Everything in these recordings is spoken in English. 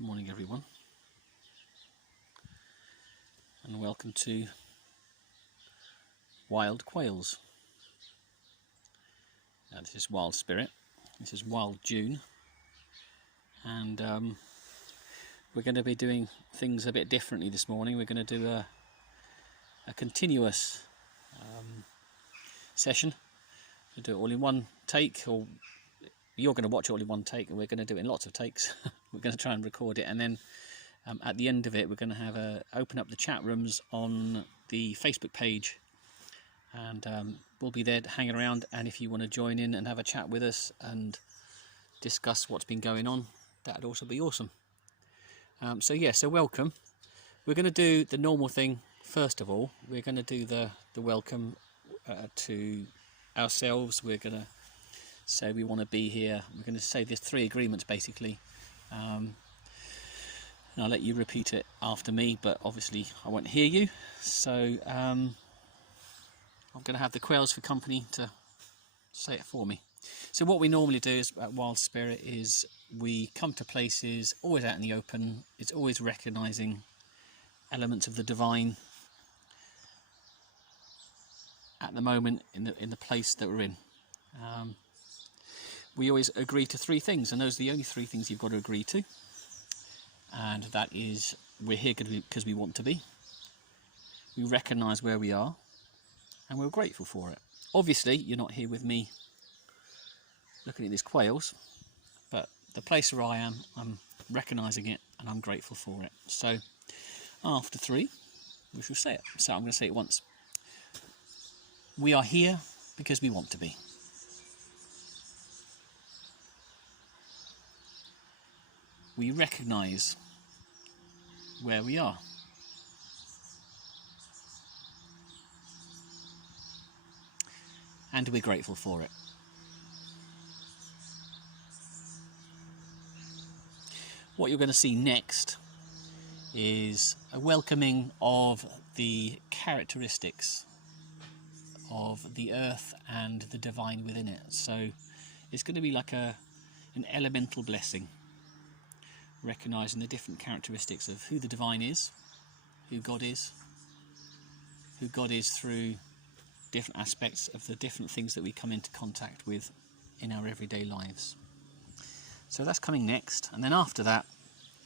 Good morning everyone, and welcome to Wild Quails. Now, this is Wild Spirit, this is Wild June, and we're going to be doing things a bit differently this morning. We're going to do a continuous session. We'll do it all in one take, or you're going to watch it all in one take, and we're going to do it in lots of takes. We're going to try and record it, and then at the end of it we're going to have open up the chat rooms on the Facebook page, and we'll be there hanging around, and if you want to join in and have a chat with us and discuss what's been going on, that'd also be awesome. So welcome. We're going to do the normal thing first of all. We're going to do the welcome to ourselves. We're going to say we want to be here. We're going to say there's 3 agreements basically, and I'll let you repeat it after me, but obviously I won't hear you, so I'm going to have the quails for company to say it for me. So what we normally do is at Wild Spirit is we come to places always out in the open. It's always recognising elements of the divine at the moment in the place that we're in. We always agree to 3 things, and those are the only 3 things you've got to agree to. And that is, we're here because we want to be. We recognise where we are, and we're grateful for it. Obviously, you're not here with me looking at these quails, but the place where I am, I'm recognising it, and I'm grateful for it. So, after 3, we shall say it. So I'm going to say it once. We are here because we want to be. We recognise where we are. And we're grateful for it. What you're going to see next is a welcoming of the characteristics of the earth and the divine within it. So it's going to be like an elemental blessing, recognising the different characteristics of who the divine is, who God is through different aspects of the different things that we come into contact with in our everyday lives. So that's coming next, and then after that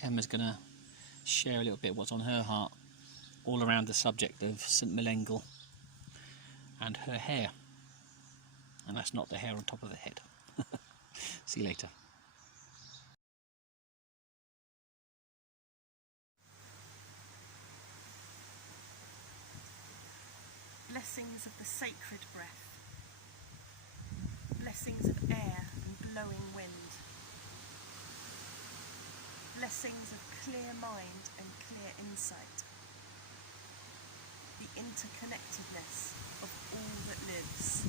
Emma's going to share a little bit what's on her heart all around the subject of St Melengel and her hair, and that's not the hair on top of the head. See you later. Blessings of the sacred breath, blessings of air and blowing wind, blessings of clear mind and clear insight, the interconnectedness of all that lives.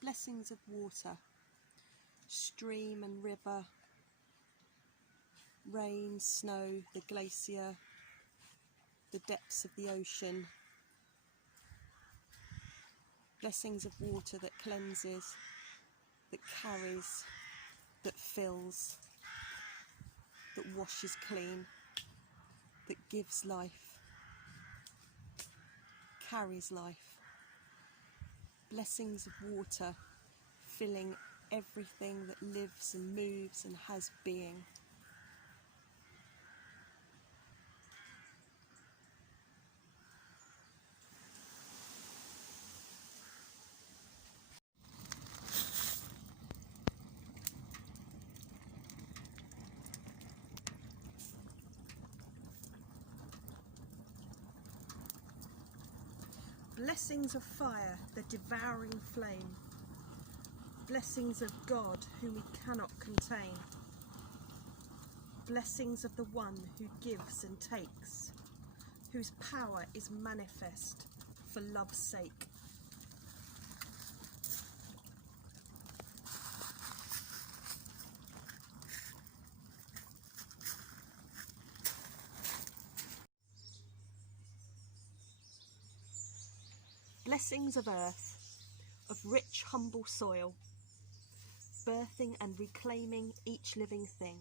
Blessings of water, stream and river, rain, snow, the glacier, the depths of the ocean. Blessings of water that cleanses, that carries, that fills, that washes clean, that gives life, carries life. Blessings of water filling everything that lives and moves and has being. Blessings of fire, the devouring flame. Blessings of God, whom we cannot contain. Blessings of the one who gives and takes, whose power is manifest for love's sake. Blessings of earth, of rich humble soil, birthing and reclaiming each living thing.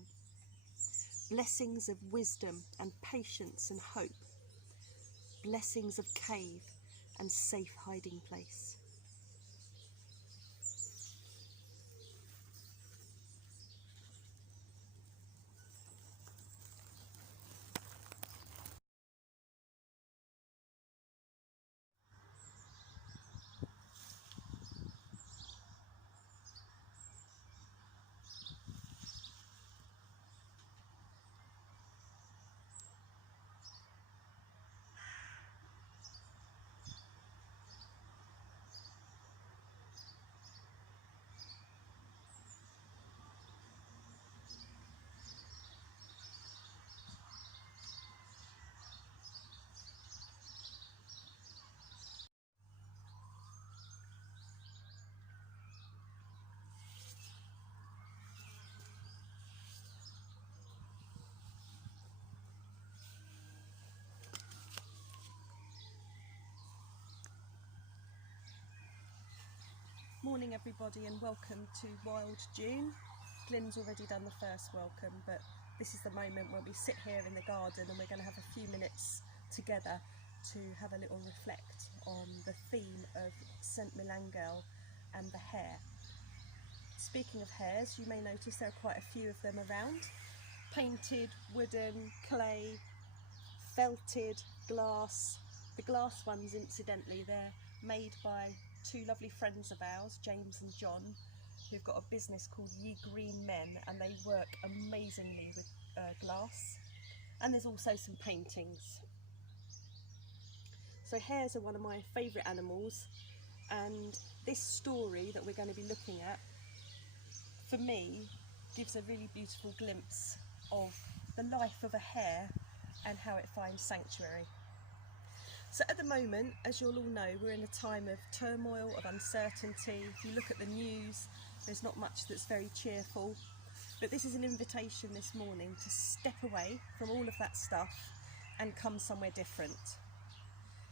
Blessings of wisdom and patience and hope. Blessings of cave and safe hiding place. Morning everybody, and welcome to Wild June. Glyn's already done the first welcome, but this is the moment where we sit here in the garden and we're going to have a few minutes together to have a little reflect on the theme of St Milangel and the hare. Speaking of hares, you may notice there are quite a few of them around. Painted, wooden, clay, felted, glass. The glass ones, incidentally, they're made by two lovely friends of ours, James and John, who've got a business called Ye Green Men, and they work amazingly with glass. And there's also some paintings. So hares are one of my favourite animals, and this story that we're going to be looking at, for me, gives a really beautiful glimpse of the life of a hare and how it finds sanctuary. So at the moment, as you'll all know, we're in a time of turmoil, of uncertainty. If you look at the news, there's not much that's very cheerful. But this is an invitation this morning to step away from all of that stuff and come somewhere different.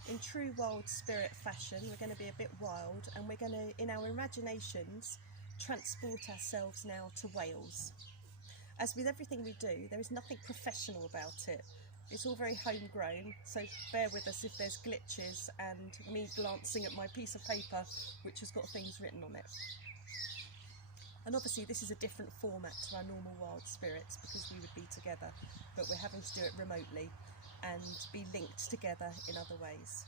In true wild spirit fashion, we're going to be a bit wild, and we're going to, in our imaginations, transport ourselves now to Wales. As with everything we do, there is nothing professional about it. It's all very homegrown, so bear with us if there's glitches and me glancing at my piece of paper which has got things written on it. And obviously this is a different format to our normal wild spirits because we would be together, but we're having to do it remotely and be linked together in other ways.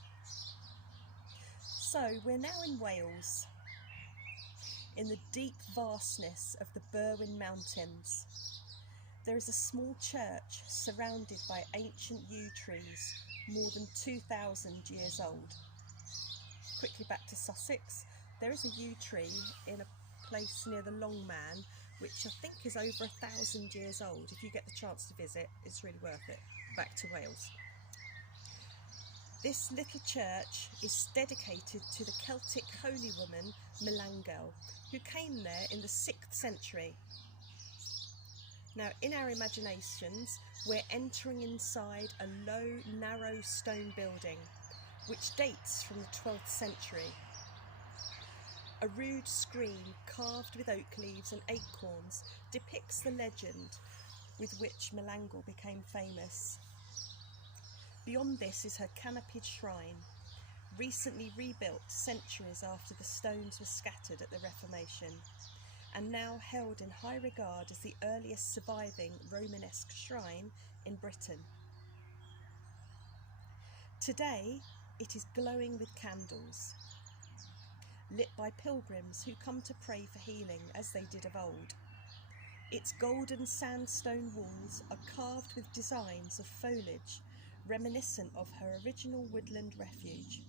So we're now in Wales, in the deep vastness of the Berwyn Mountains. There is a small church surrounded by ancient yew trees, more than 2,000 years old. Quickly back to Sussex, there is a yew tree in a place near the Long Man, which I think is over 1,000 years old. If you get the chance to visit, it's really worth it. Back to Wales. This little church is dedicated to the Celtic holy woman Milangel, who came there in the 6th century. Now, in our imaginations, we're entering inside a low, narrow stone building, which dates from the 12th century. A rude screen carved with oak leaves and acorns depicts the legend with which Milangel became famous. Beyond this is her canopied shrine, recently rebuilt centuries after the stones were scattered at the Reformation, and now held in high regard as the earliest surviving Romanesque shrine in Britain. Today, it is glowing with candles, lit by pilgrims who come to pray for healing as they did of old. Its golden sandstone walls are carved with designs of foliage reminiscent of her original woodland refuge.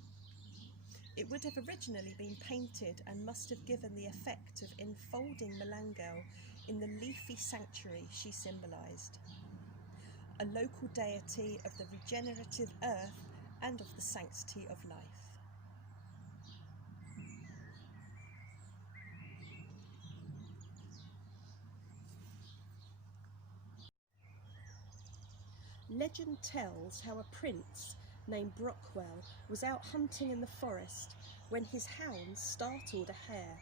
It would have originally been painted and must have given the effect of enfolding Milangel in the leafy sanctuary she symbolised. a local deity of the regenerative earth and of the sanctity of life. Legend tells how a prince named Brockwell was out hunting in the forest when his hounds startled a hare.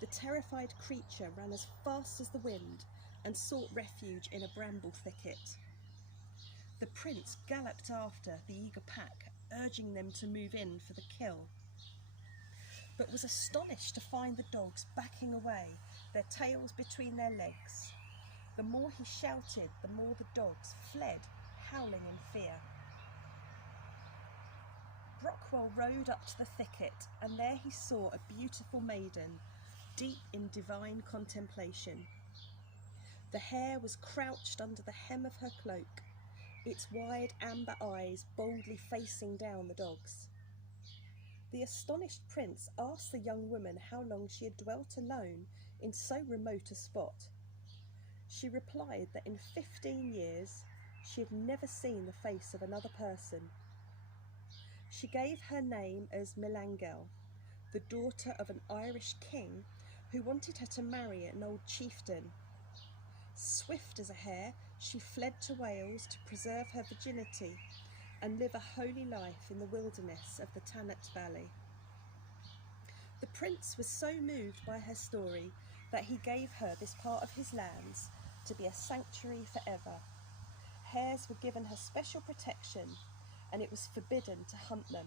The terrified creature ran as fast as the wind and sought refuge in a bramble thicket. The prince galloped after the eager pack, urging them to move in for the kill, but was astonished to find the dogs backing away, their tails between their legs. The more he shouted, the more the dogs fled, howling in fear. Brockwell rode up to the thicket, and there he saw a beautiful maiden, deep in divine contemplation. The hare was crouched under the hem of her cloak, its wide amber eyes boldly facing down the dogs. The astonished prince asked the young woman how long she had dwelt alone in so remote a spot. She replied that in 15 years she had never seen the face of another person. She gave her name as Melangel, the daughter of an Irish king who wanted her to marry an old chieftain. Swift as a hare, she fled to Wales to preserve her virginity and live a holy life in the wilderness of the Tanat Valley. The prince was so moved by her story that he gave her this part of his lands to be a sanctuary forever. Hares were given her special protection, and it was forbidden to hunt them.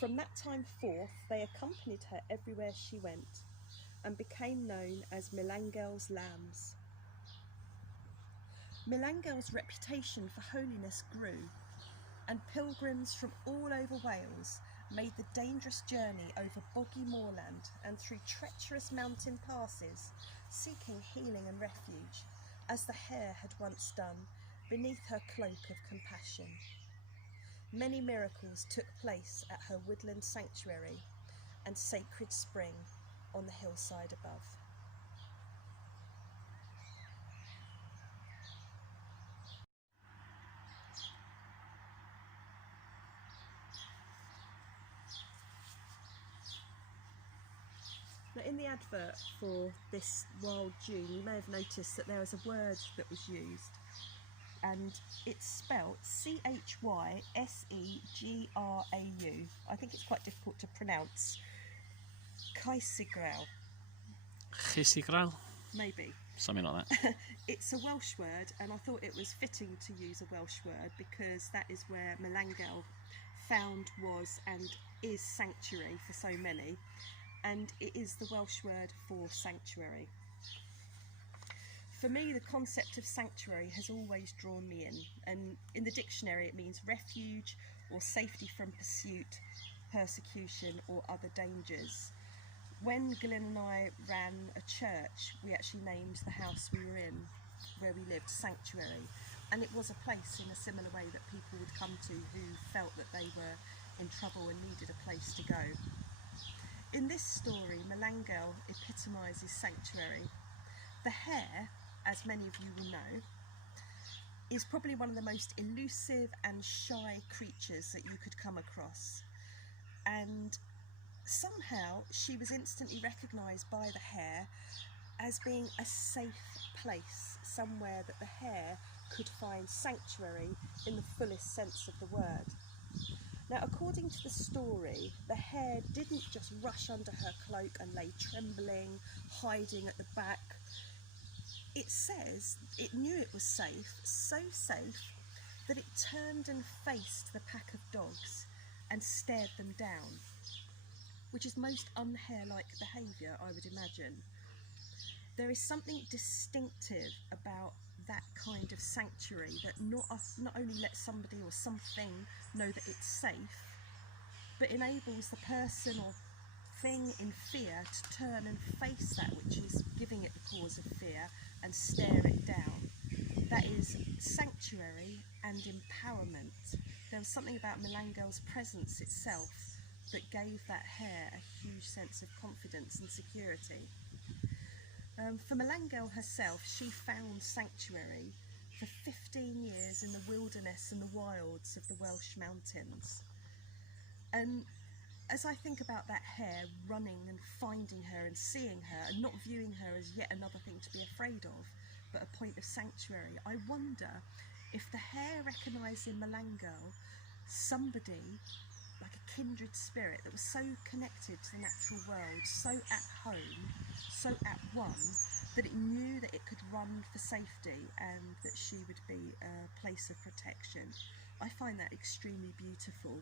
From that time forth, they accompanied her everywhere she went, and became known as Melangel's lambs. Melangel's reputation for holiness grew, and pilgrims from all over Wales made the dangerous journey over boggy moorland and through treacherous mountain passes, seeking healing and refuge, as the hare had once done, beneath her cloak of compassion. Many miracles took place at her woodland sanctuary and sacred spring on the hillside above. Now, in the advert for this Wild June, you may have noticed that there was a word that was used, and it's spelt Chysegrau. I think it's quite difficult to pronounce. Chysegrau. Chysegrau? Maybe. Something like that. It's a Welsh word, and I thought it was fitting to use a Welsh word because that is where Melangel found, was and is sanctuary for so many, and it is the Welsh word for sanctuary. For me, the concept of sanctuary has always drawn me in, and in the dictionary it means refuge or safety from pursuit, persecution or other dangers. When Glenn and I ran a church, we actually named the house we were in, where we lived, Sanctuary, and it was a place in a similar way that people would come to who felt that they were in trouble and needed a place to go. In this story, Melangel epitomises sanctuary. The hare, as many of you will know, is probably one of the most elusive and shy creatures that you could come across, and somehow she was instantly recognised by the hare as being a safe place, somewhere that the hare could find sanctuary in the fullest sense of the word. Now, according to the story, the hare didn't just rush under her cloak and lay trembling, hiding at the back. It says it knew it was safe, so safe that it turned and faced the pack of dogs and stared them down, which is most unhare-like behaviour, I would imagine. There is something distinctive about that kind of sanctuary that not only lets somebody or something know that it's safe, but enables the person or thing in fear to turn and face that which is giving it the cause of fear and stare it down. That is sanctuary and empowerment. There was something about Melangel's presence itself that gave that hare a huge sense of confidence and security. For Melangel herself, she found sanctuary for 15 years in the wilderness and the wilds of the Welsh mountains. And as I think about that hare running and finding her and seeing her and not viewing her as yet another thing to be afraid of, but a point of sanctuary, I wonder if the hare recognised in Melangirl somebody like a kindred spirit that was so connected to the natural world, so at home, so at one, that it knew that it could run for safety and that she would be a place of protection. I find that extremely beautiful.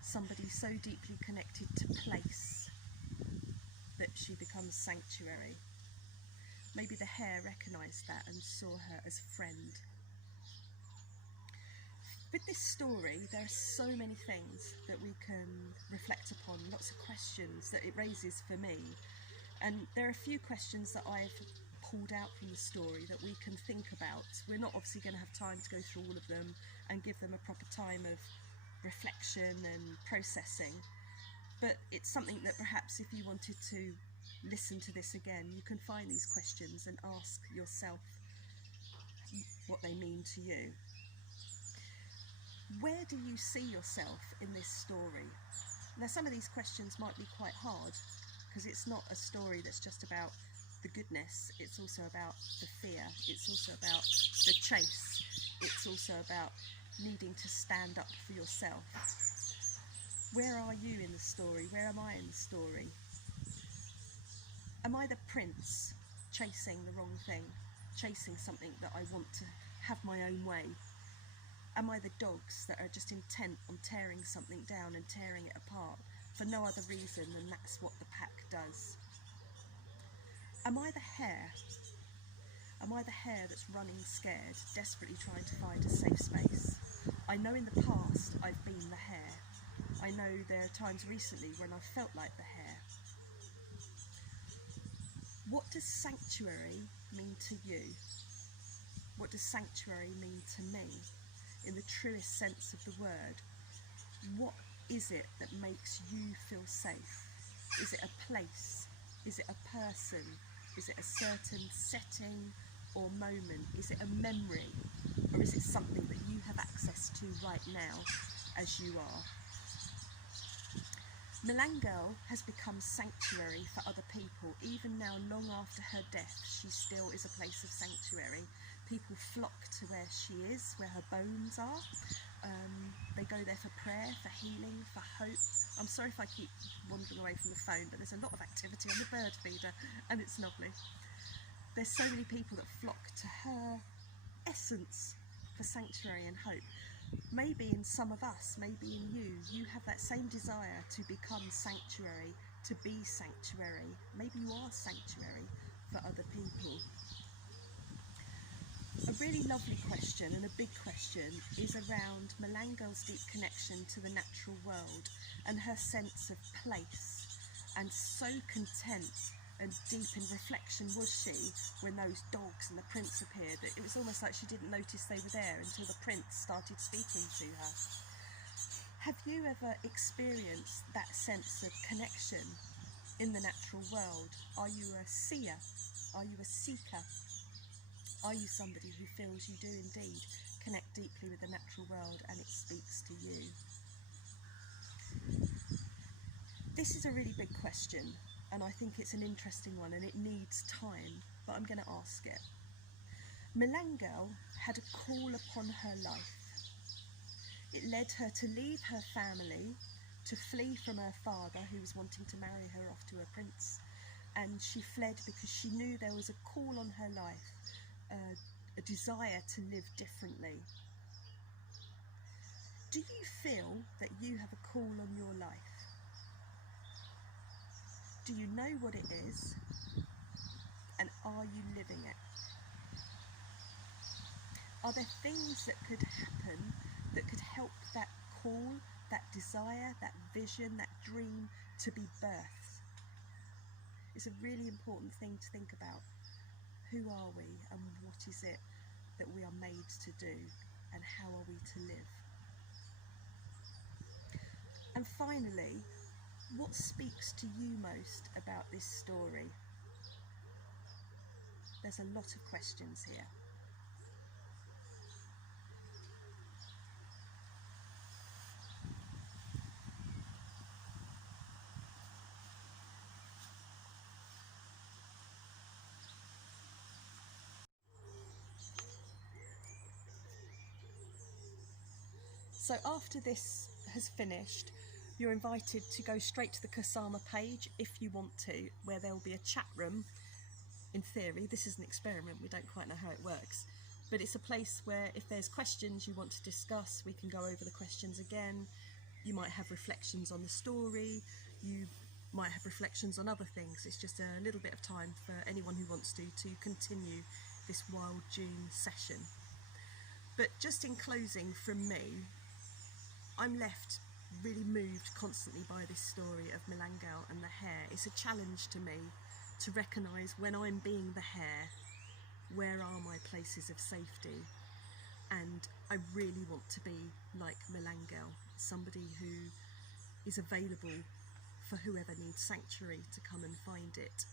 Somebody so deeply connected to place that she becomes sanctuary. Maybe the hare recognised that and saw her as friend. With this story, there are so many things that we can reflect upon, lots of questions that it raises for me. And there are a few questions that I've pulled out from the story that we can think about. We're not obviously going to have time to go through all of them and give them a proper time of reflection and processing. But it's something that perhaps if you wanted to listen to this again, you can find these questions and ask yourself what they mean to you. Where do you see yourself in this story? Now, some of these questions might be quite hard because it's not a story that's just about the goodness, it's also about the fear, it's also about the chase, it's also about needing to stand up for yourself. Where are you in the story? Where am I in the story? Am I the prince chasing the wrong thing, chasing something that I want to have my own way? Am I the dogs that are just intent on tearing something down and tearing it apart for no other reason than that's what the pack does? Am I the hare? Am I the hare that's running scared, desperately trying to find a safe space? I know in the past I've been the hare. I know there are times recently when I've felt like the hare. What does sanctuary mean to you? What does sanctuary mean to me? In the truest sense of the word, what is it that makes you feel safe? Is it a place? Is it a person? Is it a certain setting or moment? Is it a memory? Or is it something that you have access to right now as you are? Melangirl has become sanctuary for other people. Even now, long after her death, she still is a place of sanctuary. People flock to where she is, where her bones are. They go there for prayer, for healing, for hope. I'm sorry if I keep wandering away from the phone, but there's a lot of activity on the bird feeder and it's lovely. There's so many people that flock to her essence for sanctuary and hope. Maybe in some of us, maybe in you, you have that same desire to become sanctuary, to be sanctuary. Maybe you are sanctuary for other people. A really lovely question and a big question is around Melangirl's deep connection to the natural world and her sense of place. And so content and deep in reflection was she when those dogs and the prince appeared that it was almost like she didn't notice they were there until the prince started speaking to her. Have you ever experienced that sense of connection in the natural world? Are you a seer? Are you a seeker? Are you somebody who feels you do indeed connect deeply with the natural world and it speaks to you? This is a really big question and I think it's an interesting one and it needs time, but I'm going to ask it. Melangirl had a call upon her life. It led her to leave her family, to flee from her father who was wanting to marry her off to a prince, and she fled because she knew there was a call on her life. A desire to live differently. Do you feel that you have a call on your life? Do you know what it is? And are you living it? Are there things that could happen that could help that call, that desire, that vision, that dream to be birthed? It's a really important thing to think about. Who are we and what is it that we are made to do and how are we to live? And finally, what speaks to you most about this story? There's a lot of questions here. So after this has finished, you're invited to go straight to the Kasama page if you want to, where there will be a chat room. In theory, this is an experiment, we don't quite know how it works, but it's a place where if there's questions you want to discuss, we can go over the questions again. You might have reflections on the story, you might have reflections on other things. It's just a little bit of time for anyone who wants to continue this Wild June session. But just in closing from me, I'm left really moved constantly by this story of Milangel and the hare. It's a challenge to me to recognise when I'm being the hare, where are my places of safety? And I really want to be like Milangel, somebody who is available for whoever needs sanctuary to come and find it.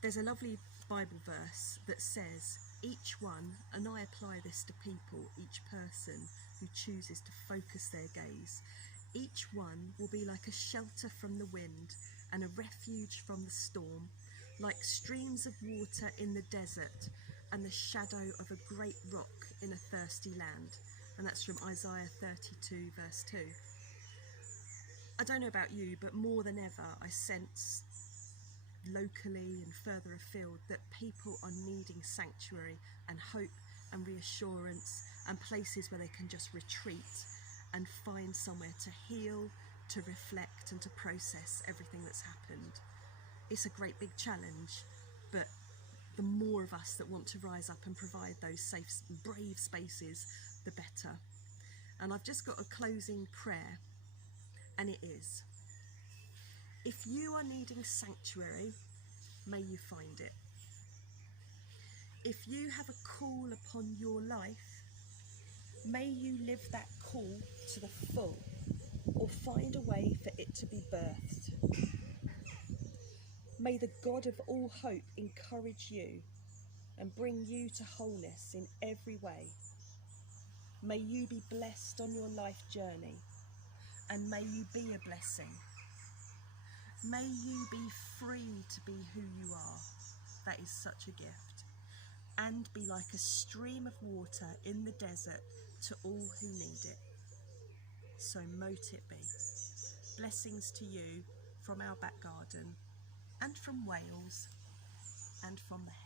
There's a lovely Bible verse that says, each one, and I apply this to people, each person who chooses to focus their gaze, each one will be like a shelter from the wind and a refuge from the storm, like streams of water in the desert and the shadow of a great rock in a thirsty land. And that's from Isaiah 32 verse 2. I don't know about you, but more than ever I sense locally and further afield that people are needing sanctuary and hope and reassurance and places where they can just retreat and find somewhere to heal, to reflect and to process everything that's happened. It's a great big challenge, but the more of us that want to rise up and provide those safe, brave spaces, the better. And I've just got a closing prayer, and it is, if you are needing sanctuary, may you find it. If you have a call upon your life, may you live that call to the full, or find a way for it to be birthed. May the God of all hope encourage you and bring you to wholeness in every way. May you be blessed on your life journey, and may you be a blessing. May you be free to be who you are. That is such a gift. And be like a stream of water in the desert to all who need it. So mote it be. Blessings to you from our back garden, and from Wales, and from the